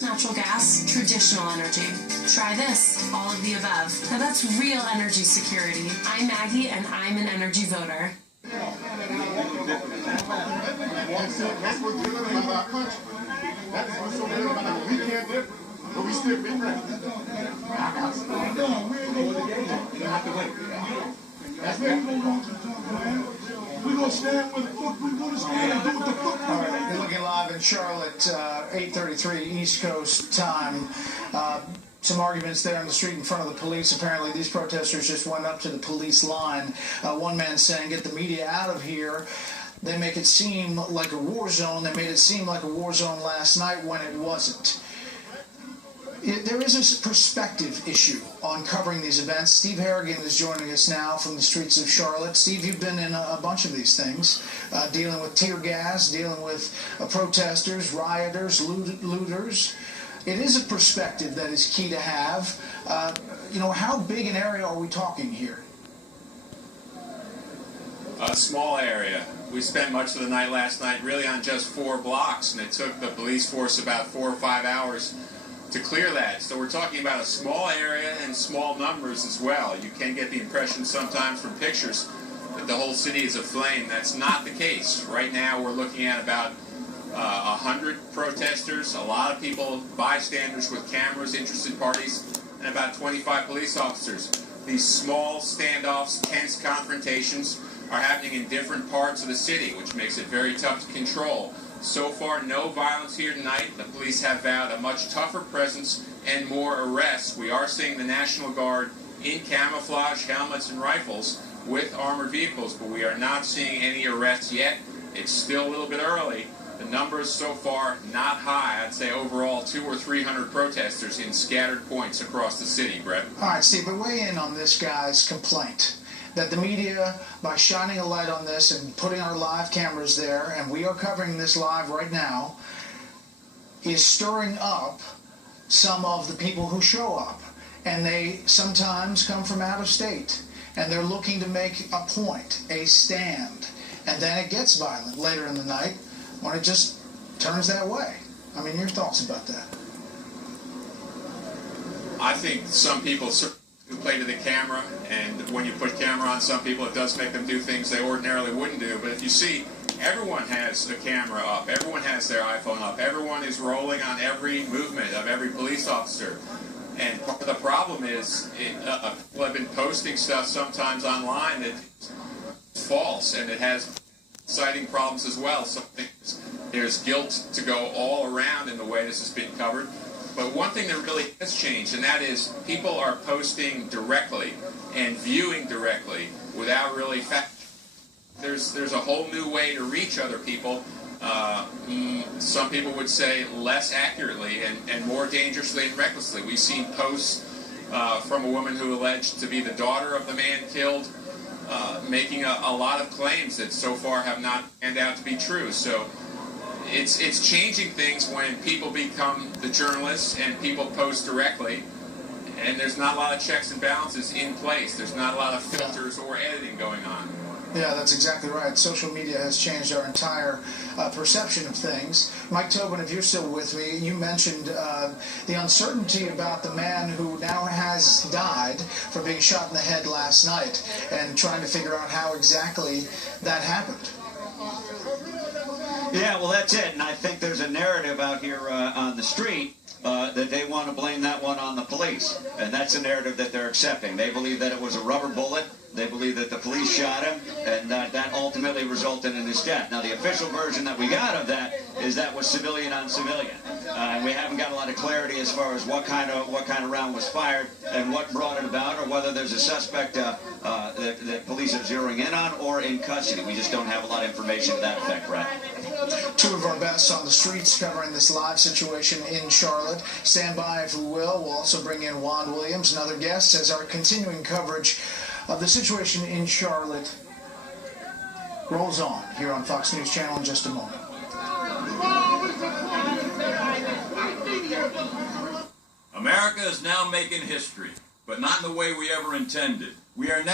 Natural gas, traditional energy. Try this, all of the above. Now that's real energy security. I'm Maggie, and I'm an energy voter. That's what's good about our country. That is what's so good about it. We can't live, but we still be ready. That's where we're going to stand with the fuck we're going to stand and do what the fuck. All right, you're looking live in Charlotte, 8:33 East Coast time. Some arguments there on the street in front of the police. Apparently, these protesters just went up to the police line. One man saying, "Get the media out of here." They make it seem like a war zone. They made it seem like a war zone last night when it wasn't. There is a perspective issue on covering these events. Steve Harrigan is joining us now from the streets of Charlotte. Steve, you've been in a bunch of these things, dealing with tear gas, dealing with protesters, rioters, looters. It is a perspective that is key to have. How big an area are we talking here? A small area. We spent much of the night last night really on just 4 blocks, and it took the police force about 4 or 5 hours to clear that. So we're talking about a small area and small numbers as well. You can get the impression sometimes from pictures that the whole city is aflame. That's not the case. Right now we're looking at about 100 protesters, a lot of people, bystanders with cameras, interested parties, and about 25 police officers. These small standoffs, tense confrontations are happening in different parts of the city, which makes it very tough to control. So far, no violence here tonight. The police have vowed a much tougher presence and more arrests. We are seeing the National Guard in camouflage helmets and rifles with armored vehicles, but we are not seeing any arrests yet. It's still a little bit early. The numbers so far not high. I'd say overall 200 or 300 protesters in scattered points across the city, Brett. All right, Steve, but weigh in on this guy's complaint that the media, by shining a light on this and putting our live cameras there, and we are covering this live right now, is stirring up some of the people who show up. And they sometimes come from out of state, and they're looking to make a point, a stand. And then it gets violent later in the night when it just turns that way. I mean, your thoughts about that? I think some people who play to the camera, and when you put camera on some people, it does make them do things they ordinarily wouldn't do. But if you see, everyone has a camera up, everyone has their iPhone up, everyone is rolling on every movement of every police officer. And part of the problem is people have been posting stuff sometimes online that's false, and it has citing problems as well. So there's guilt to go all around in the way this has been covered. But one thing that really has changed, and that is people are posting directly and viewing directly without really there's a whole new way to reach other people. Some people would say less accurately and more dangerously and recklessly. We've seen posts from a woman who alleged to be the daughter of the man killed, making a lot of claims that so far have not panned out to be true. So it's changing things when people become the journalists and people post directly, and there's not a lot of checks and balances in place. There's not a lot of filters or editing going on. Yeah, that's exactly right. Social media has changed our entire perception of things. Mike Tobin, if you're still with me, you mentioned the uncertainty about the man who now has died for being shot in the head last night, and trying to figure out how exactly that happened. Yeah, well, that's it. And I think there's a narrative out here on the street that they want to blame that one on the police. And that's a narrative that they're accepting. They believe that it was a rubber bullet. They believe that the police shot him, and that ultimately resulted in his death. Now, the official version that we got of that is that was civilian on civilian. And we haven't got a lot of clarity as far as what kind of round was fired and what brought it about, or whether there's a suspect that police are zeroing in on or in custody. We just don't have a lot of information to that effect, Brett. Two of our best on the streets covering this live situation in Charlotte. Stand by if you will. We'll also bring in Juan Williams and other guests as our continuing coverage of the situation in Charlotte rolls on here on Fox News Channel in just a moment. America is now making history, but not in the way we ever intended. We are now